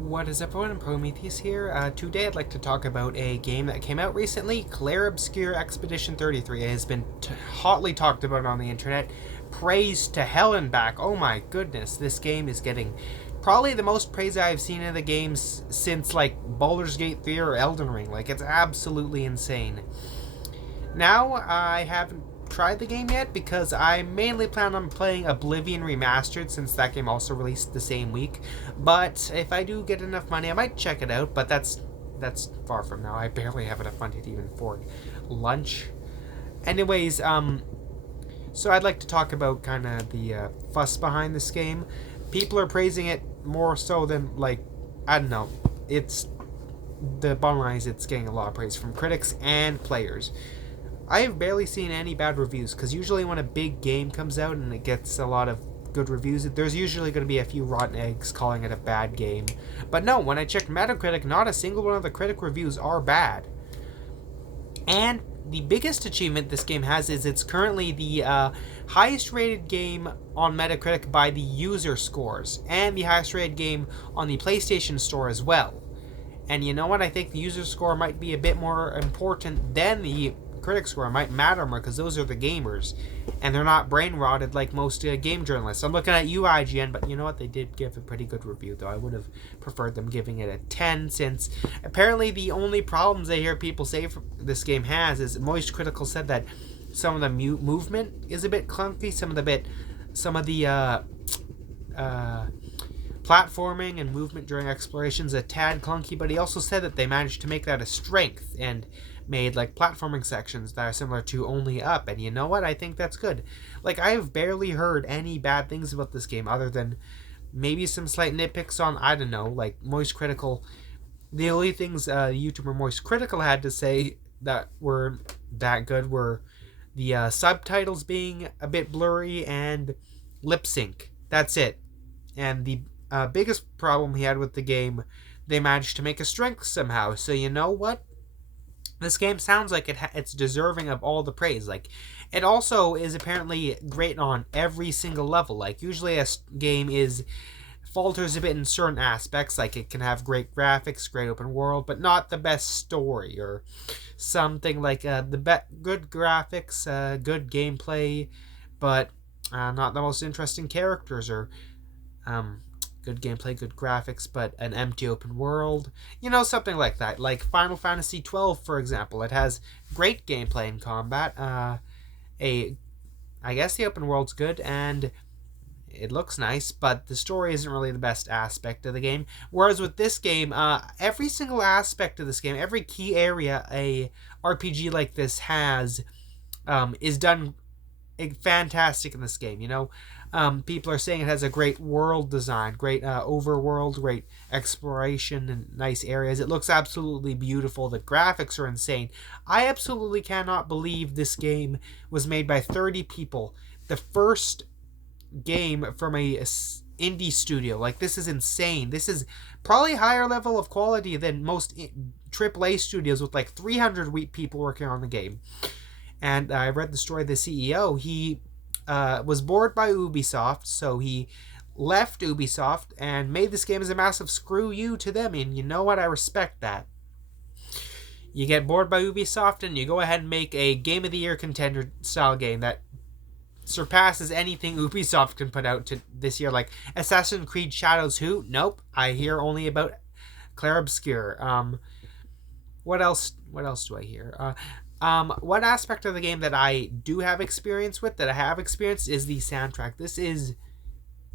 What is everyone? Prometheus here. Today I'd like to talk about a game that came out recently, Clair Obscur Expedition 33. It has been hotly talked about on the internet. Praise to hell and back. Oh my goodness, this game is getting probably the most praise I've seen in the games since like Baldur's Gate 3 or Elden Ring. Like, it's absolutely insane. Now, I haven't tried the game yet because I mainly plan on playing Oblivion Remastered since that game also released the same week. But if I do get enough money, I might check it out. But that's far from now. I barely have enough money to even afford lunch. Anyways, so I'd like to talk about kind of the fuss behind this game. People are praising it more so than like I don't know. It's the bottom line is it's getting a lot of praise from critics and players. I have barely seen any bad reviews because usually when a big game comes out and it gets a lot of good reviews, there's usually going to be a few rotten eggs calling it a bad game. But no, when I checked Metacritic, not a single one of the critic reviews are bad. And the biggest achievement this game has is it's currently the highest rated game on Metacritic by the user scores, and the highest rated game on the PlayStation Store as well. And you know what? I think the user score might be a bit more important than the critic score. It might matter more because those are the gamers, and they're not brain rotted like most game journalists. I'm looking at you, IGN, but you know what? They did give a pretty good review, though. I would have preferred them giving it a 10, since apparently the only problems I hear people say this game has is Moist Critical said that some of the movement is a bit clunky, some of the platforming and movement during exploration is a tad clunky, but he also said that they managed to make that a strength and made like platforming sections that are similar to Only Up. And you know what? I think that's good. Like, I have barely heard any bad things about this game other than maybe some slight nitpicks on, I don't know, like Moist Critical. The only things YouTuber Moist Critical had to say that were that good were the subtitles being a bit blurry and lip sync. That's it. And the biggest problem he had with the game, they managed to make a strength somehow. So you know what? This game sounds like it's deserving of all the praise. Like, it also is apparently great on every single level. Like, usually a game falters a bit in certain aspects. Like, it can have great graphics, great open world, but not the best story, or something like good graphics, good gameplay, but not the most interesting characters, or good gameplay, good graphics, but an empty open world. You know, something like that. Like Final Fantasy XII, for example. It has great gameplay and combat. I guess the open world's good, and it looks nice, but the story isn't really the best aspect of the game. Whereas with this game, every single aspect of this game, every key area a RPG like this has, is done fantastic in this game. You know, people are saying it has a great world design, great overworld, great exploration, and nice areas. It looks absolutely beautiful. The graphics are insane. I absolutely cannot believe this game was made by 30 people. The first game from a indie studio. Like, this is insane. This is probably higher level of quality than most AAA studios with like 300 people working on the game. And I read the story of the CEO. He was bored by Ubisoft, so he left Ubisoft and made this game as a massive screw you to them. And you know what? I respect that. You get bored by Ubisoft and you go ahead and make a Game of the Year contender style game that surpasses anything Ubisoft can put out to this year. Like Assassin's Creed Shadows, who? Nope. I hear only about Clair Obscur. What else do I hear? One aspect of the game that I do have experience with, that I have experienced, is the soundtrack. This is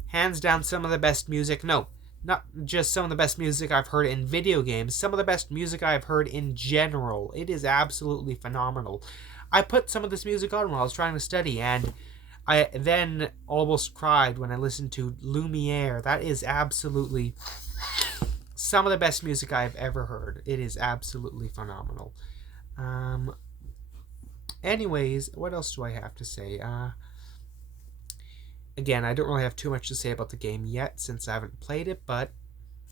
hands down some of the best music. No, not just some of the best music I've heard in video games. Some of the best music I've heard in general. It is absolutely phenomenal. I put some of this music on while I was trying to study, and I then almost cried when I listened to Lumiere. That is absolutely some of the best music I've ever heard. It is absolutely phenomenal. Anyways, what else do I have to say? Again, I don't really have too much to say about the game yet since I haven't played it, but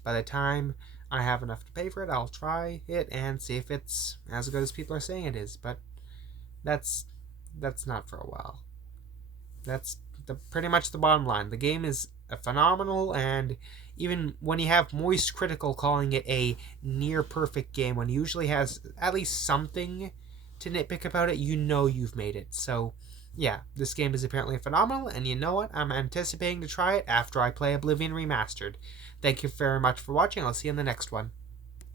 by the time I have enough to pay for it, I'll try it and see if it's as good as people are saying it is. But that's not for a while. That's pretty much the bottom line. The game is phenomenal, and even when you have Moist Critical calling it a near perfect game, when it usually has at least something to nitpick about it, you know you've made it. So, yeah, this game is apparently phenomenal, and you know what? I'm anticipating to try it after I play Oblivion Remastered. Thank you very much for watching. I'll see you in the next one.